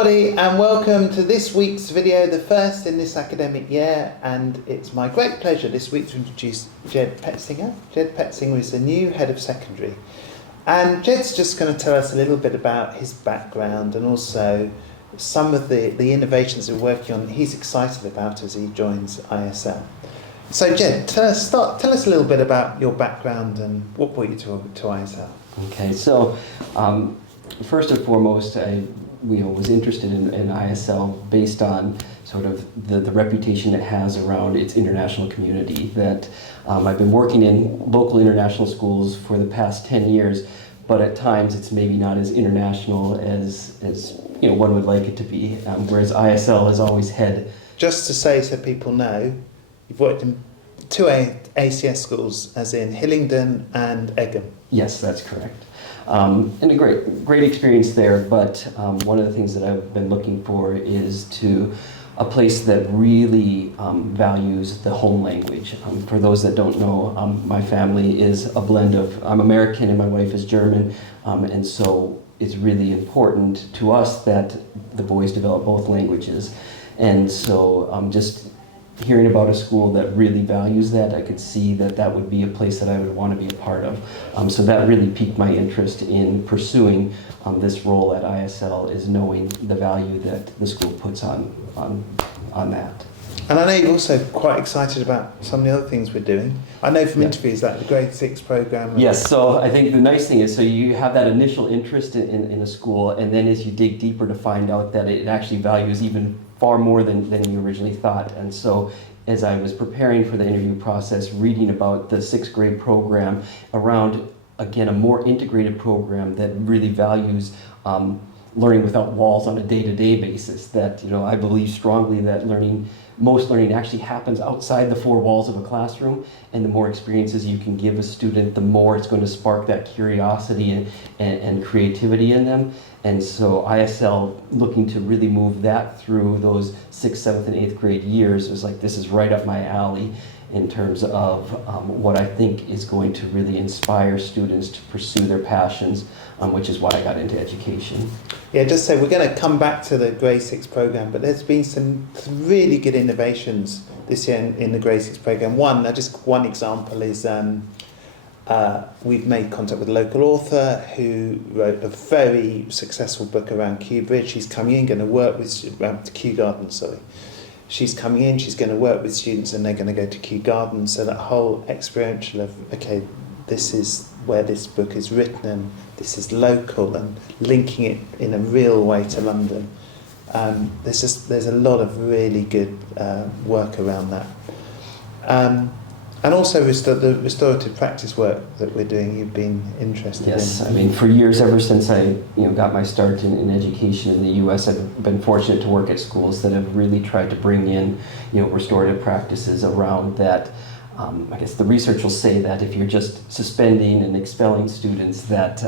everybody, and welcome to this week's video, the first in this academic year, and it's my great pleasure this week to introduce Jed Petsinger. Jed Petsinger is the new head of secondary, and Jed's just going to tell us a little bit about his background and also some of the innovations we're working on he's excited about as he joins ISL. So Jed, tell us a little bit about your background and what brought you to ISL. Okay, so first and foremost, I was interested in ISL based on sort of the reputation it has around its international community. That I've been working in local international schools for the past 10 years, but at times it's maybe not as international as one would like it to be, whereas ISL has always had... Just to say so people know, you've worked in two ACS schools, as in Hillingdon and Egham. Yes, that's correct. And a great experience there, but one of the things that I've been looking for is a place that really values the home language. For those that don't know, my family is a blend of, I'm American and my wife is German, and so it's really important to us that the boys develop both languages. And so just hearing about a school that really values that, I could see that would be a place that I would want to be a part of. So that really piqued my interest in pursuing this role at ISL, is knowing the value that the school puts on that. And I know you're also quite excited about some of the other things we're doing. I know from interviews like the Grade 6 program. Yes, so I think the nice thing is, so you have that initial interest in a school, and then as you dig deeper to find out that it actually values even far more than you originally thought. And so as I was preparing for the interview process, reading about the 6th grade program around, again, a more integrated program that really values learning without walls on a day-to-day basis, that I believe strongly that most learning actually happens outside the four walls of a classroom, and the more experiences you can give a student, the more it's going to spark that curiosity and creativity in them. And so ISL, looking to really move that through those 6th, 7th, and 8th grade years, was like, this is right up my alley in terms of what I think is going to really inspire students to pursue their passions, which is why I got into education. Yeah, just say we're going to come back to the Grade 6 program, but there's been some really good innovations this year in the Grade 6 program. One example is we've made contact with a local author who wrote a very successful book around Kew Bridge. She's coming in, going to work with Kew Garden, sorry. She's coming in, she's going to work with students and they're going to go to Kew Garden. So that whole experiential of, okay, this is where this book is written and this is local, and linking it in a real way to London. There's a lot of really good work around that. And also the restorative practice work that we're doing, you've been interested in. Yes, I mean, for years, ever since I got my start in education in the U.S., I've been fortunate to work at schools that have really tried to bring in restorative practices around that. I guess the research will say that if you're just suspending and expelling students, that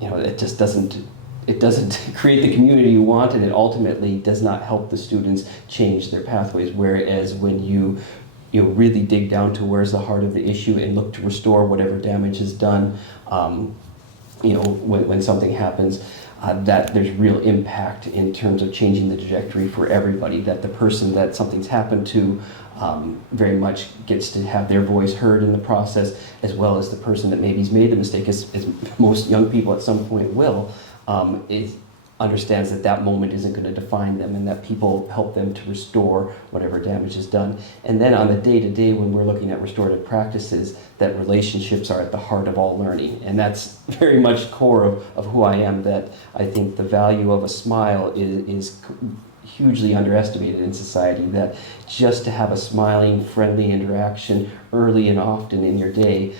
it just doesn't create the community you want, and it ultimately does not help the students change their pathways. Whereas when you really dig down to where's the heart of the issue and look to restore whatever damage is done, when something happens, that there's real impact in terms of changing the trajectory for everybody, that the person that something's happened to very much gets to have their voice heard in the process, as well as the person that maybe's made the mistake, as most young people at some point will, understands that moment isn't going to define them, and that people help them to restore whatever damage is done. And then on the day-to-day, when we're looking at restorative practices, that relationships are at the heart of all learning. And that's very much core of who I am, that I think the value of a smile is hugely underestimated in society, that just to have a smiling, friendly interaction early and often in your day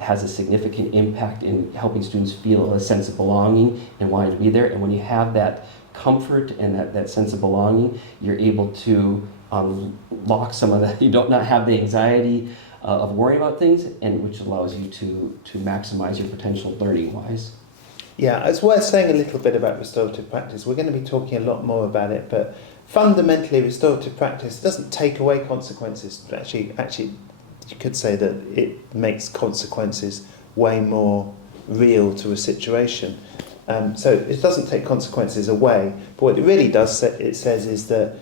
has a significant impact in helping students feel a sense of belonging and wanting to be there. And when you have that comfort and that sense of belonging, you're able to lock some of that. You don't not have the anxiety of worrying about things, and which allows you to maximize your potential learning-wise. Yeah, it's worth saying a little bit about restorative practice. We're going to be talking a lot more about it, but fundamentally restorative practice doesn't take away consequences. Actually, you could say that it makes consequences way more real to a situation. So it doesn't take consequences away, but what it really does, it says, is that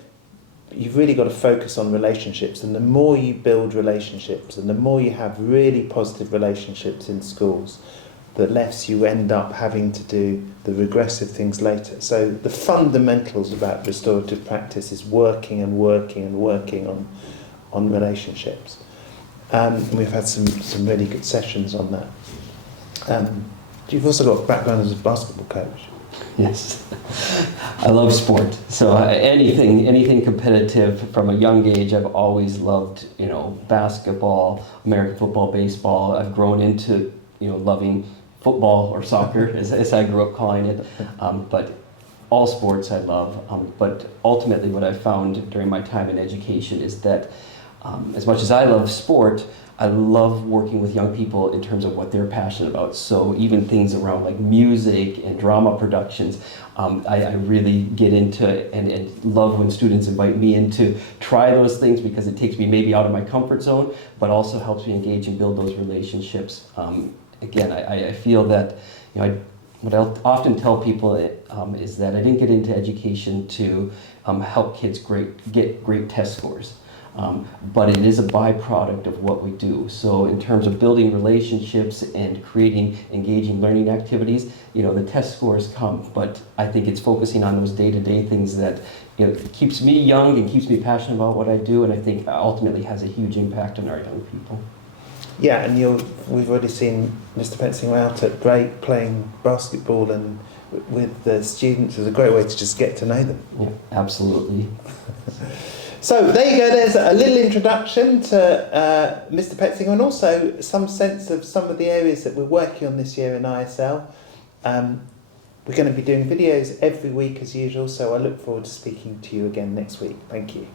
you've really got to focus on relationships, and the more you build relationships and the more you have really positive relationships in schools, the less you end up having to do the regressive things later. So the fundamentals about restorative practice is working and working and working on relationships. And we've had some really good sessions on that. You've also got a background as a basketball coach. Yes, I love sport. So anything competitive from a young age. I've always loved, basketball, American football, baseball. I've grown into, loving football or soccer, as I grew up calling it. But all sports I love. But ultimately, what I found during my time in education is that as much as I love sport, I love working with young people in terms of what they're passionate about. So even things around like music and drama productions, I really get into and love when students invite me in to try those things, because it takes me maybe out of my comfort zone, but also helps me engage and build those relationships. Again, I feel that, what I'll often tell people is that I didn't get into education to help kids get great test scores. But it is a byproduct of what we do. So in terms of building relationships and creating engaging learning activities, the test scores come, but I think it's focusing on those day-to-day things that keeps me young and keeps me passionate about what I do, and I think ultimately has a huge impact on our young people. Yeah, and we've already seen Mr. Petsinger out at break playing basketball and with the students. It's a great way to just get to know them. Yeah, absolutely. So there you go, there's a little introduction to Mr. Petsinger, and also some sense of some of the areas that we're working on this year in ISL. We're going to be doing videos every week as usual, so I look forward to speaking to you again next week. Thank you.